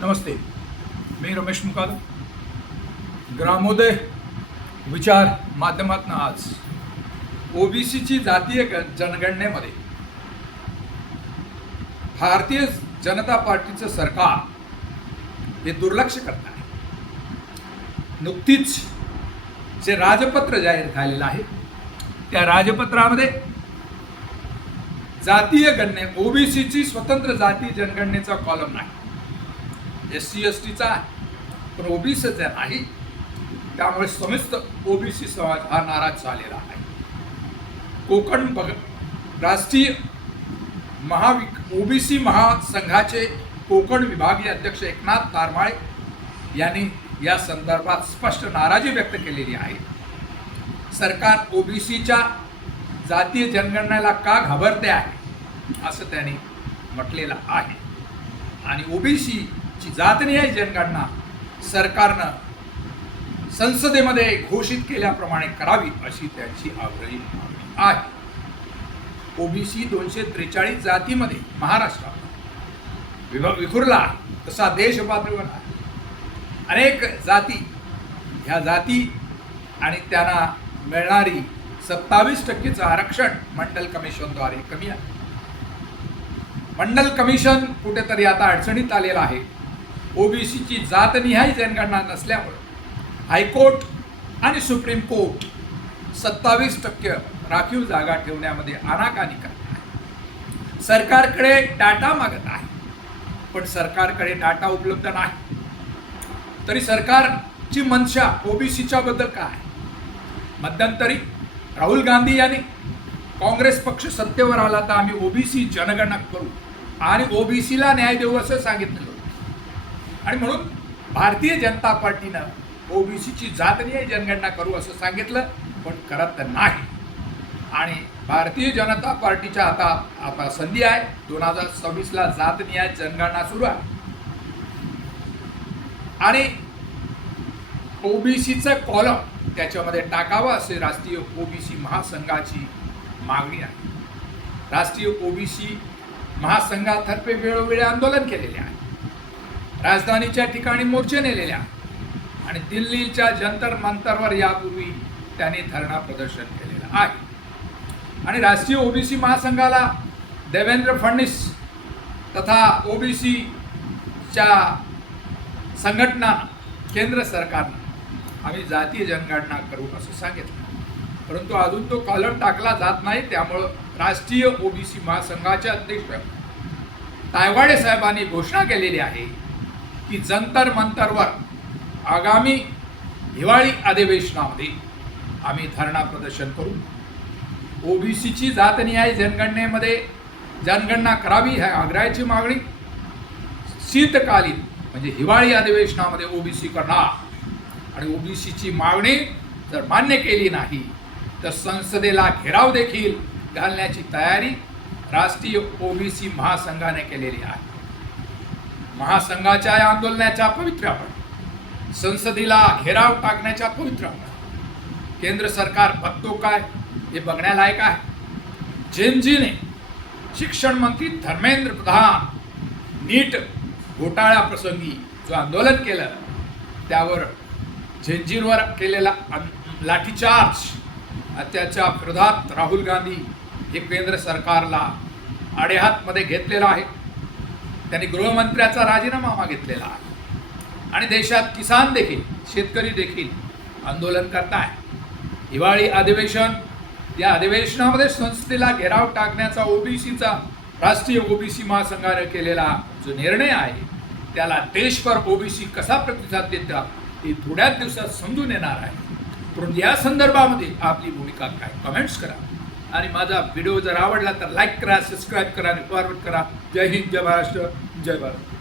नमस्ते, मी रमेश मुकादम. ग्रामोदय विचार माध्यमातून आज ओबीसीची जातीय जनगणनेमध्ये भारतीय जनता पार्टीचं सरकार हे दुर्लक्ष करत आहे. नुकतीच जे राजपत्र जाहीर झालेलं आहे त्या राजपत्रामध्ये जातीय गणने ओबीसीची स्वतंत्र जाती जनगणनेचा कॉलम नाही. SC STचा आहे पण ओबीसीचा नाही. त्यामुळे समस्त ओबीसी समाज हा नाराज झालेला आहे. कोकण राष्ट्रीय ओबीसी महासंघाचे कोकण विभागीय अध्यक्ष एकनाथ तारमाळे यांनी या संदर्भात स्पष्ट नाराजी व्यक्त केलेली आहे. सरकार ओबीसीच्या जातीय जनगणनेला का घाबरते आहे असं त्यांनी म्हटलेलं आहे. आणि ओबीसीची जातनिहाय जनगणना सरकारनं संसदेमध्ये घोषित केल्याप्रमाणे करावी अशी त्यांची आग्रही मागणी आहे. ओबीसी 243 जातीमध्ये महाराष्ट्रात विखुरला आहे. तसा देश पातळीवर आहे. अनेक जाती ह्या जाती आणि त्यांना मिळणारी 27% आरक्षण मंडल कमिशनद्वारे कमी आहे. मंडल कमिशन कुठेतरी आता अडचणीत आलेलं आहे. ओबीसीची जातनिहाय जनगणना नसल्यामुळे हायकोर्ट आणि सुप्रीम कोर्ट 27% राखीव जागा ठेवण्यामध्ये आनाकानी करत आहे. सरकारकडे डाटा मागत आहे पण सरकारकडे डाटा उपलब्ध नाही. तरी सरकारची मनशा ओबीसीच्या बद्दल काय? मध्यंतरी राहुल गांधी यांनी काँग्रेस पक्ष सत्तेवर आला तर आम्ही ओबीसी जनगणना करू आणि ओबीसीला न्याय देऊ असं सांगितलं होतं. आणि म्हणून भारतीय जनता पार्टीनं ओबीसीची जातनिहाय जनगणना करू असं सांगितलं पण करत नाही. आणि भारतीय जनता पार्टीच्या आता संधी आहे. 2026ला जातनिहाय जनगणना सुरू आहे आणि ओबीसीचं कॉलम त्याच्यामध्ये टाकावं असे राष्ट्रीय ओबीसी महासंघाची मागणी आहे. राष्ट्रीय ओबीसी महासंघातर्फे वेळोवेळी आंदोलन केलेले आहे. राजधानीच्या ठिकाणी मोर्चे नेलेले आहे आणि दिल्लीच्या जंतर मंतरवर यापूर्वी त्यांनी धरणा प्रदर्शन केलेलं आहे. आणि राष्ट्रीय ओबीसी महासंघाला देवेंद्र फडणवीस तथा ओबीसीच्या संघटना केंद्र सरकारनं आम्ही जातीय जनगणना करू असं सांगितलं परंतु अजून तो कॉलम टाकला जात नाही. त्यामुळं राष्ट्रीय ओबीसी महासंघाचे अध्यक्ष तायवाडे साहेबांनी घोषणा केलेली आहे की जंतर मंतरवर आगामी हिवाळी अधिवेशनामध्ये आम्ही धरणा प्रदर्शन करू. ओबीसीची जातनिहाय जनगणनेमध्ये जनगणना करावी ह्या आग्रहाची मागणी शीतकालीन म्हणजे हिवाळी अधिवेशनामध्ये ओबीसी करणार आणि ओबीसीची मागणी जर मान्य केली नाही तर संसदेला घेराव देखील घालण्याची तयारी राष्ट्रीय ओबीसी महासंघाने केलेली आहे. महासंघाच्या या आंदोलनाच्या पवित्र्यावर संसदेला घेराव टाकण्याच्या पवित्र्यावर केंद्र सरकार बघतो काय हे बघण्यालायक आहे. जेनजीने शिक्षण मंत्री धर्मेंद्र प्रधान नीट घोटाळ्याप्रसंगी जो आंदोलन केलं त्यावर झेंजींवर केलेला लाठीचार्ज त्याच्या विरोधात राहुल गांधी हे केंद्र सरकारला आडेहातमध्ये घेतलेला आहे. त्यांनी गृहमंत्र्याचा राजीनामा मागितलेला आहे आणि देशात किसान देखील शेतकरी देखील आंदोलन करत आहे. हिवाळी अधिवेशन या अधिवेशनामध्ये संसदेला घेराव टाकण्याचा ओबीसीचा राष्ट्रीय ओबीसी महासंघाने केलेला जो निर्णय आहे त्याला देशभर ओबीसी कसा प्रतिसाद देतात हे थोड्याच दिवसात समजून येणार आहे. परंतु या संदर्भामध्ये आपली भूमिका काय कमेंट्स करा आणि माझा व्हिडिओ जर आवडला तर लाईक करा, सबस्क्राईब करा आणि फॉरवर्ड करा. जय हिंद, जय महाराष्ट्र, जय भारत.